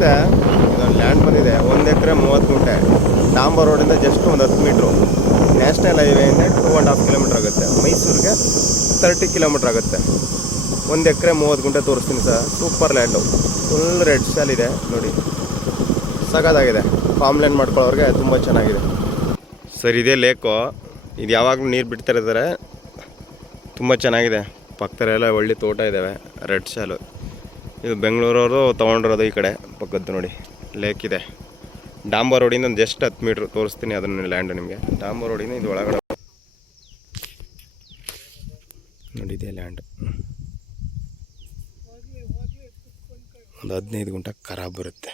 ಸ್ನೇಹಿತರೆ, ಇದೊಂದು ಲ್ಯಾಂಡ್ ಬಂದಿದೆ. 1 ಎಕರೆ 30 ಗುಂಟೆ. ಡಾಂಬರ್ ರೋಡಿಂದ ಜಸ್ಟ್ ಒಂದು 10 ಮೀಟ್ರು. ನ್ಯಾಷನಲ್ ಹೈವೇಯಿಂದ 2.5 ಕಿಲೋಮೀಟ್ರ್ ಆಗುತ್ತೆ. ಮೈಸೂರಿಗೆ 30 ಕಿಲೋಮೀಟ್ರ್ ಆಗುತ್ತೆ. 1 ಎಕರೆ 30 ಗುಂಟೆ ತೋರಿಸ್ತೀನಿ sir. Super land, full red soil ಇದೆ ನೋಡಿ, ಸಗದಾಗಿದೆ. ಫಾರ್ಮ್ ಲ್ಯಾಂಡ್ ಮಾಡ್ಕೊಳ್ಳೋರಿಗೆ ತುಂಬ ಚೆನ್ನಾಗಿದೆ ಸರ್. ಇದೇ ಲೇಕು, ಇದು ಯಾವಾಗಲೂ ನೀರು ಬಿಡ್ತಾ ಇರ್ತಾರೆ. ತುಂಬ ಚೆನ್ನಾಗಿದೆ. ಪಕ್ಕದಲ್ಲೆಲ್ಲ ಒಳ್ಳೆ ತೋಟ ಇದ್ದಾವೆ. ರೆಡ್ ಸ್ಯಾಲು ಇದು ಬೆಂಗಳೂರವರು ತೊಗೊಂಡಿರೋದು. ಈ ಕಡೆ ಪಕ್ಕದ್ದು ನೋಡಿ ಲೇಕ್ ಇದೆ. ಡಾಂಬರ್ ರೋಡಿಂದ ಒಂದು ಜಸ್ಟ್ 10 ಮೀಟ್ರ್ ತೋರಿಸ್ತೀನಿ ಅದನ್ನು ಲ್ಯಾಂಡ್ ನಿಮಗೆ. ಡಾಂಬರ್ ರೋಡಿಂದ ಇದು ಒಳಗಡೆ ನೋಡಿ, ಇದೆ ಲ್ಯಾಂಡ್. ಒಂದು 15 ಗುಂಟೆ ಖರಾಬ್ ಬರುತ್ತೆ.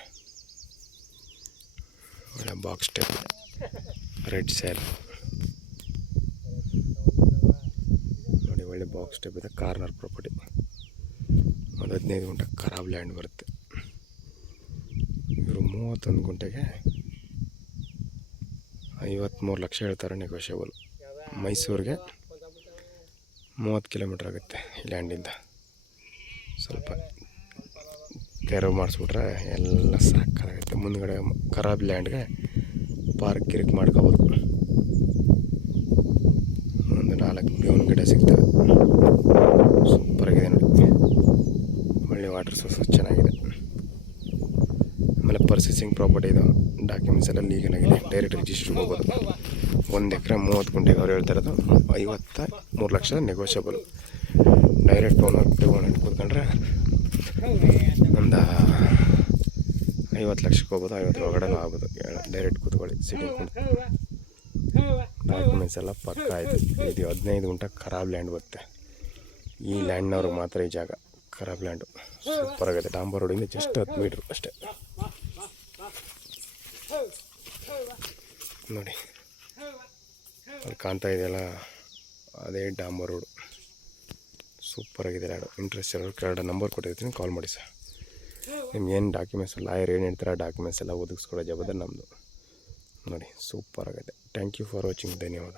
ಒಳ್ಳೆ ಬಾಕ್ಸ್ ಟೈಪ್ ರೆಡ್ ಸ್ಯಾಲ್ ನೋಡಿ, ಒಳ್ಳೆ ಬಾಕ್ಸ್ ಟೈಪ್ ಇದೆ. Corner property. ಒಂದು 15 ಗುಂಟೆ ಖರಾಬ್ ಲ್ಯಾಂಡ್ ಬರುತ್ತೆ. ಇವರು 31 ಗುಂಟೆಗೆ 53 ಲಕ್ಷ ಹೇಳ್ತಾರೆ, ನೆಗೋಷಿಯಬಲ್. ಮೈಸೂರಿಗೆ 30 ಕಿಲೋಮೀಟ್ರ್ ಆಗುತ್ತೆ ಈ ಲ್ಯಾಂಡಿಂದ. ಸ್ವಲ್ಪ ತೆರವು ಮಾಡಿಸ್ಬಿಟ್ರೆ ಎಲ್ಲ ಸಾಕಾಗುತ್ತೆ. ಮುಂದ್ಗಡೆ ಖರಾಬ್ ಲ್ಯಾಂಡ್ಗೆ ಪಾರ್ಕ್ ಗಿರ್ಕ್ ಮಾಡ್ಕೋಬೋದು. ಒಂದು 4 ಬೇವಿನ ಗಿಡ ಸಿಗ್ತವೆ. ಸೂಪರಾಗಿದೆ ನೋಡಿ, ಒಳ್ಳೆ ವಾಟರ್ ಸೋರ್ಸ್ ಚೆನ್ನಾಗಿದೆ. ಆಮೇಲೆ ಪರ್ಚೇಸಿಂಗ್ ಪ್ರಾಪರ್ಟಿ ಇದು. ಡಾಕ್ಯುಮೆಂಟ್ಸ್ ಎಲ್ಲ ಲೀಗಲ್ ಆಗಿದೆ. ಡೈರೆಕ್ಟ್ ರಿಜಿಸ್ಟ್ರಿಗೆ ಹೋಗೋದು. 1 ಎಕರೆ 30 ಗುಂಟೆಗೆ ಅವ್ರು ಹೇಳ್ತಾ ಇರೋದು 53 ಲಕ್ಷ ನೆಗೋಷಿಯಬಲ್. ಡೈರೆಕ್ಟ್ ಓನರ್ ತೊಗೊಂಡು ಕೂತ್ಕೊಂಡ್ರೆ ಒಂದು 50 ಲಕ್ಷಕ್ಕೆ ಹೋಗ್ಬೋದು. 50 ಒಳಗಡೆ ಆಗ್ಬೋದು. ಡೈರೆಕ್ಟ್ ಕೂತ್ಕೊಳ್ಳಿ, ಸಿಟಿಂಗ್ ಡಾಕ್ಯುಮೆಂಟ್ಸ್ ಎಲ್ಲ ಪಕ್ಕ ಆಯಿತು. ಇದು 15 ಗುಂಟೆ ಖರಾಬ್ ಲ್ಯಾಂಡ್ ಬರುತ್ತೆ. ಈ ಲ್ಯಾಂಡ್ನವ್ರಿಗೆ ಮಾತ್ರ ಈ ಜಾಗ. ಖರಾಬ್ ಲ್ಯಾಂಡು ಸೂಪರಾಗಿದೆ. ಡಾಂಬರ್ ರೋಡಿಂದ ಜಸ್ಟ್ 10 ಮೀಟ್ರ್ ಅಷ್ಟೇ ನೋಡಿ. ಅಲ್ಲಿ ಕಾಣ್ತಾ ಇದೆಯಲ್ಲ, ಅದೇ ಡಾಂಬರ್ ರೋಡು. ಸೂಪರಾಗಿದೆ ಲ್ಯಾಂಡು. ಇಂಟ್ರೆಸ್ಟ್ ಇರೋರು ಕೆಳಗಡೆ ನಂಬರ್ ಕೊಟ್ಟಿರ್ತೀನಿ, ಕಾಲ್ ಮಾಡಿ ಸರ್. ನಿಮ್ಗೆ ಏನು ಡಾಕ್ಯುಮೆಂಟ್ಸ್, ಲಾಯರ್ ಏನು ಹೇಳ್ತಾರೆ ಡಾಕ್ಯುಮೆಂಟ್ಸ್ ಎಲ್ಲ ಒದಗಿಸ್ಕೊಡೋ ಜವಾಬ್ದಾರಿ ನಮ್ಮದು ನೋಡಿ. ಸೂಪರಾಗಿದೆ. Thank you for watching. ಧನ್ಯವಾದ.